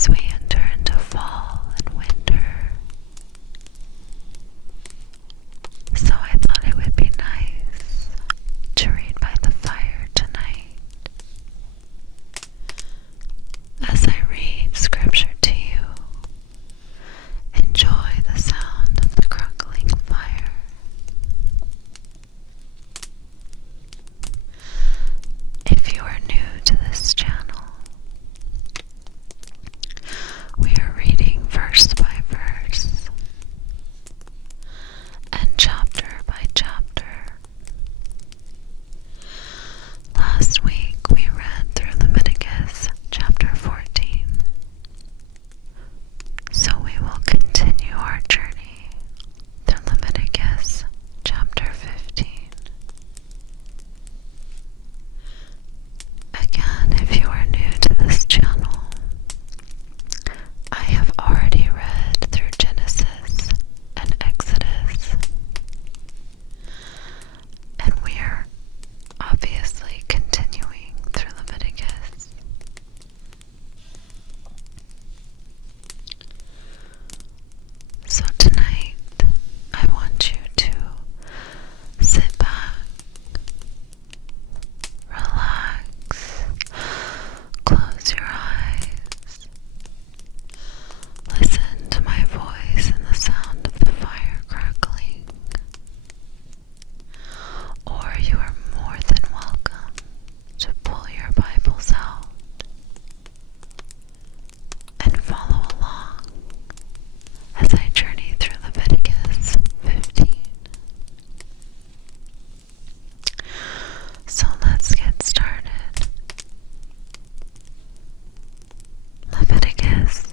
as we enter into fall and winter. So I thought it would be nice to read by the fire tonight. As I read scripture to you, enjoy the sound of the crackling fire. If you are new to this channel, we are reading verse by verse and chapter by chapter. Last week we read through Leviticus chapter 14, so we will continue our journey through Leviticus chapter 15. Again, if you are new to this channel, I have already read through Genesis and Exodus, and we are obviously continuing through Leviticus. So tonight, I want you to sit back, relax, close your eyes, listen to my voice and the sound of the fire crackling, or you are more than welcome to pull your Bibles out and follow along as I journey through Leviticus 15. So let's get started. Leviticus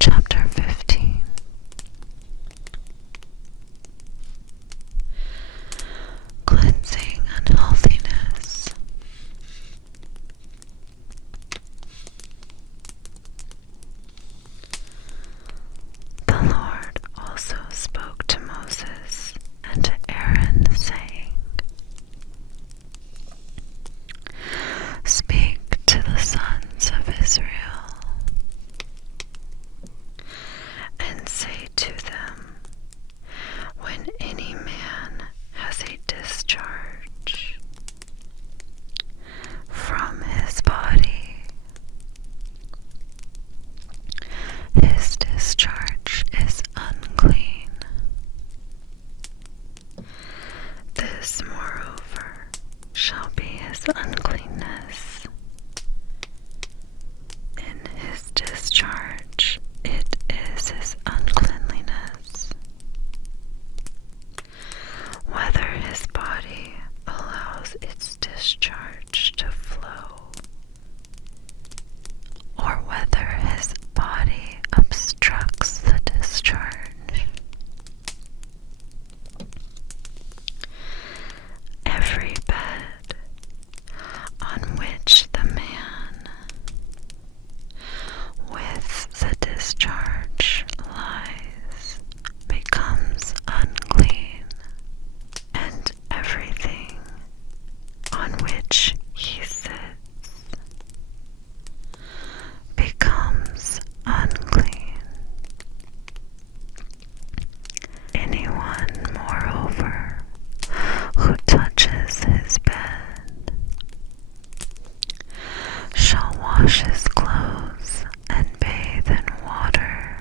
chapter 15. Cleansing unhealthiness. The Lord also spoke to Moses and to Aaron, saying, "Speak to the sons of Israel, and say to them, when any man has a discharge from his body, his discharge is unclean. This, moreover, shall be his uncleanness. In his discharge it is his uncleanliness, whether his body allows its discharge to flow, or whether his body obstructs the discharge. Every bed on which the man with the discharge lies becomes unclean, and everything on which he sits becomes unclean. Anyone, moreover, who touches his bed shall wash his clothes and bathe in water,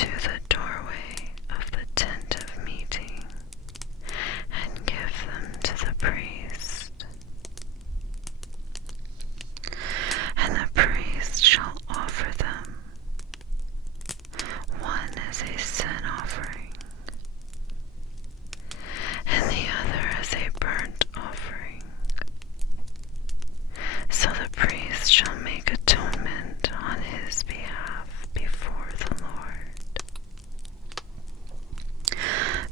to the doorway of the tent of meeting and give them to the priest. And the priest shall offer them, one as a sin offering, and the other as a burnt offering. So the priest shall make atonement on his behalf before the Lord,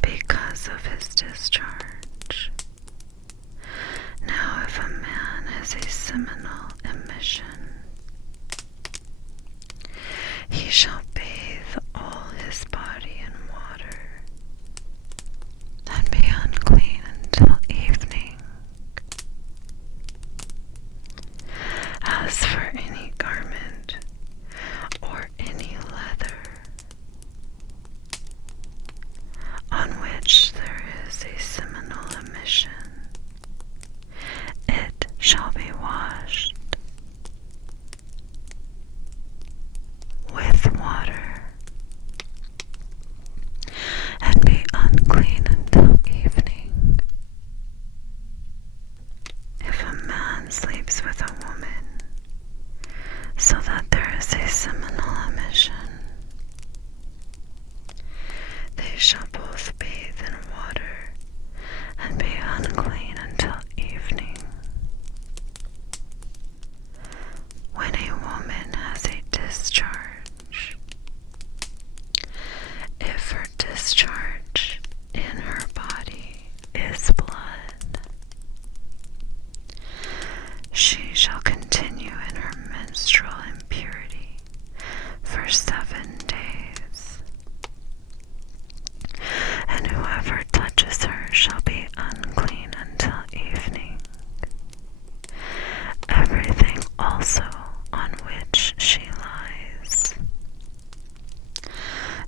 because of his discharge. Now if a man has a seminal emission, he shall bathe all his body in water, and be unclean until evening. As for any garment or any leather on which there is a seminal emission, it shall be washed with water and be unclean until evening. If a man sleeps with a woman, so that there is a seminal emission, they shall both bathe in water and be unclean until evening. When a woman has a discharge, if her discharge in her body is blood, she shall continue in her menstrual impurity for 7 days, and whoever touches her shall be unclean until evening. Everything also on which she lies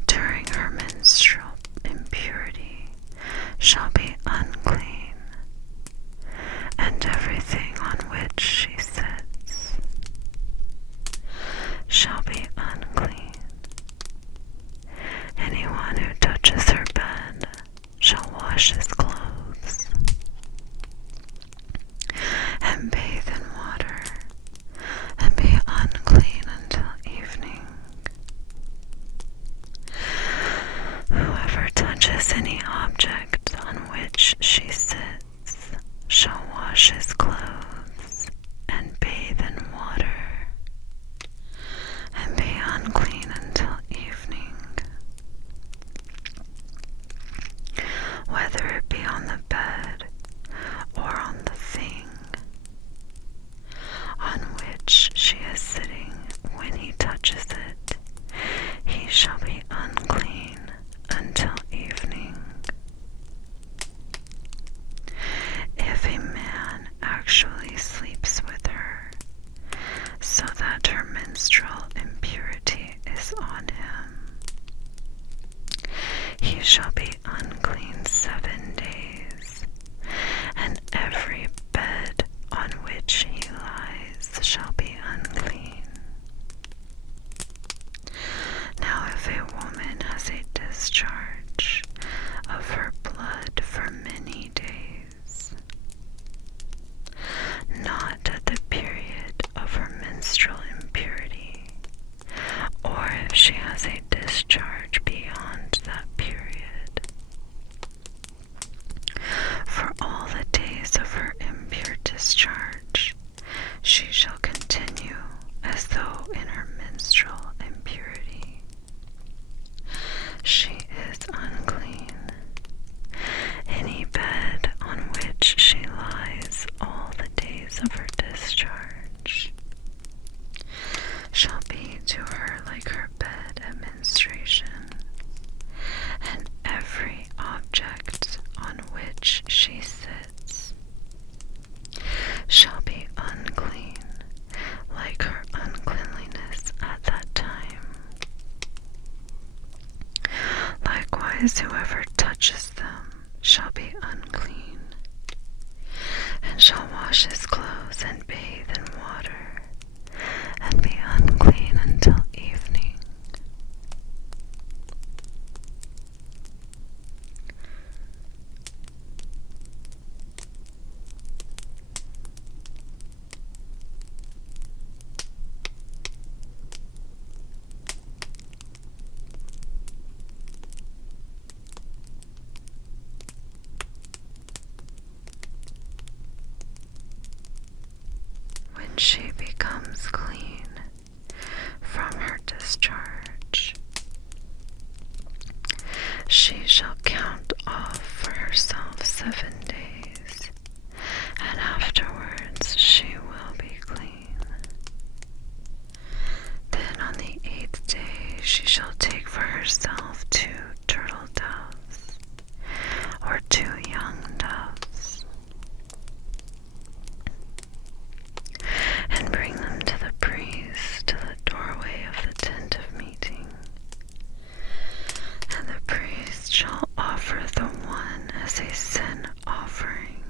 during her menstrual impurity shall be unclean, and everything on which she sits shall be unclean. Anyone who touches her bed shall wash his clothes and bathe in water and be unclean until evening. Whoever touches any object on which she sits shall wash his clothes and bathe in water and be unclean until evening. Whether it be on the bed or on the thing on which she is sitting, when he touches it, he shall be unclean until evening. If a man actually sleeps with her, so that her menstrual impurity is on him, he shall be unclean 7 days, and every bed on which he lies shall be unclean. Now if a woman has a discharge of her blood for many days, not at the period of her menstrual impurity, or if she has a discharge beyond that period, for all the days of her impure discharge, she shall continue as though in her menstrual impurity. She is unclean. Any bed on which she lies all the days of her discharge shall be to her like her bed at menstruation, and every object on which she sits shall be unclean like her uncleanliness at that time. Likewise, whoever touches them shall be unclean, and shall wash his clothes and bathe in water, and be unclean until evening. she becomes clean from her discharge, she shall count off for herself 7 days, and afterwards she will be clean. Then on the 8th day she shall take for herself 2 turtle doves, or 2 young doves, and bring them to the priest to the doorway of the tent of meeting. And the priest shall offer the one as a sin offering,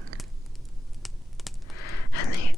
and the